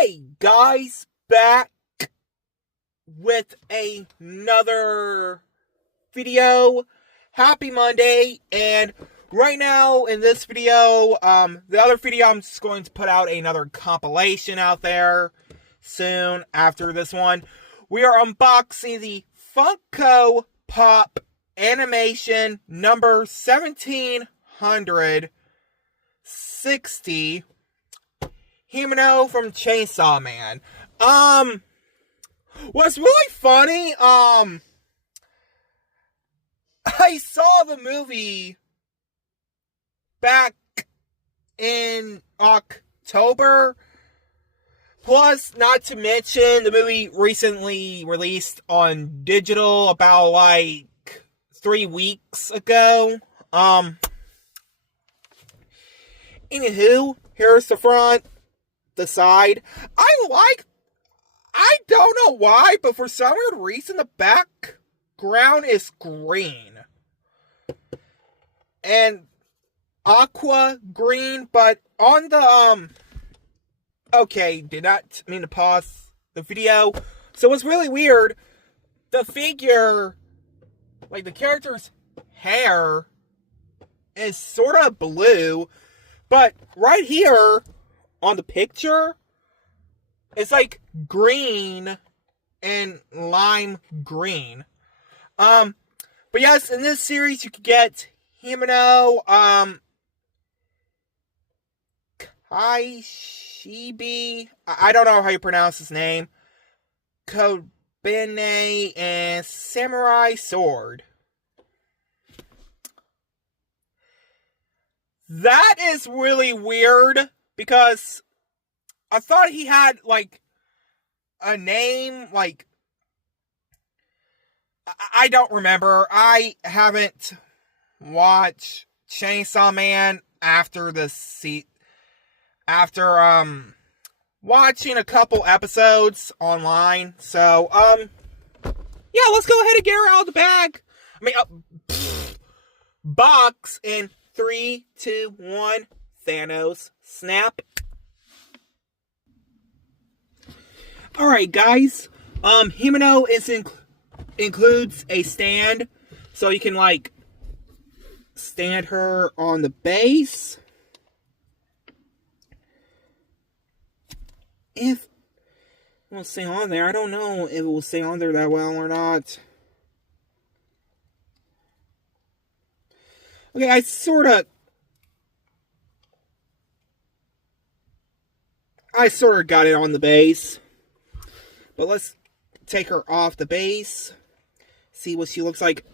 Hey guys, back with another video. Happy Monday, and right now in this video, the other video, I'm just going to put out another compilation out there soon after this one. We are unboxing the Funko Pop animation number 1760. Himeno from Chainsaw Man. What's really funny, I saw the movie back in October. Plus, not to mention, the movie recently released on digital about, like, 3 weeks ago. Anywho, here's the front. The side. I don't know why, but for some weird reason the background is green. And aqua green, but on the okay, did not mean to pause the video. So what's really weird, the figure, like the character's hair is sort of blue, but right here on the picture, it's like green and lime green. But yes, in this series you can get Himeno, Kaishibi, I don't know how you pronounce his name, Kobene, and Samurai Sword. That is really weird, because I thought he had, like, a name, like, I don't remember. I haven't watched Chainsaw Man after watching a couple episodes online. So, yeah, let's go ahead and get her out of the bag. Box in 3, 2, 1, Thanos, snap. Alright guys, Himeno includes a stand, so you can, like, stand her on the base. If it will stay on there, I don't know if it will stay on there that well or not. Okay, I sort of got it on the base. But let's take her off the base. See what she looks like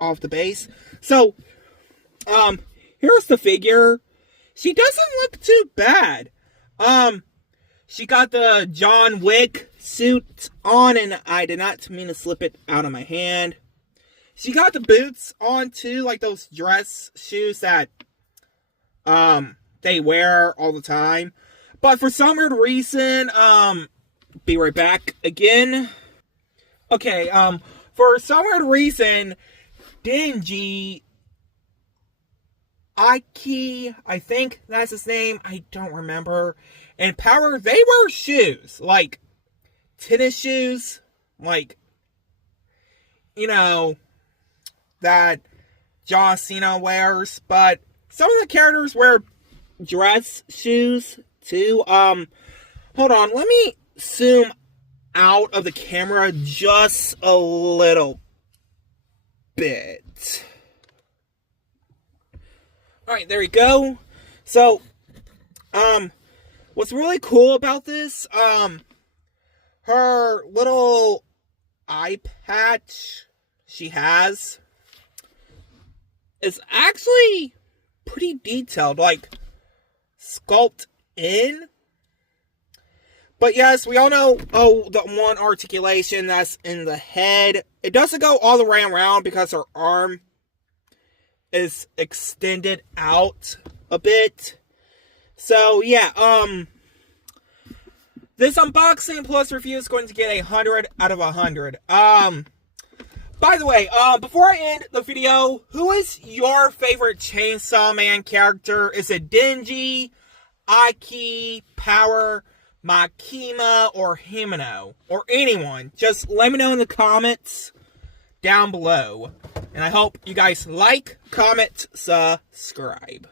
off the base. So, here's the figure. She doesn't look too bad. She got the John Wick suit on, and I did not mean to slip it out of my hand. She got the boots on too, like those dress shoes that, they wear all the time. But for some weird reason, be right back again. Okay, for some weird reason, Denji Aiki, I think that's his name, I don't remember, and Power, they wear shoes, like tennis shoes, like, you know, that John Cena wears, but some of the characters wear dress shoes too. Hold on, let me zoom out of the camera just a little bit. Alright, there we go. So, what's really cool about this, her little eye patch she has is actually pretty detailed, like, sculpt in. But yes, we all know, the one articulation that's in the head. It doesn't go all the way around because her arm is extended out a bit. So, yeah, this unboxing plus review is going to get 100 out of 100. By the way, before I end the video, who is your favorite Chainsaw Man character? Is it Denji, Aiki, Power, Makima or Himeno, or anyone. Just let me know in the comments down below. And I hope you guys like, comment, subscribe.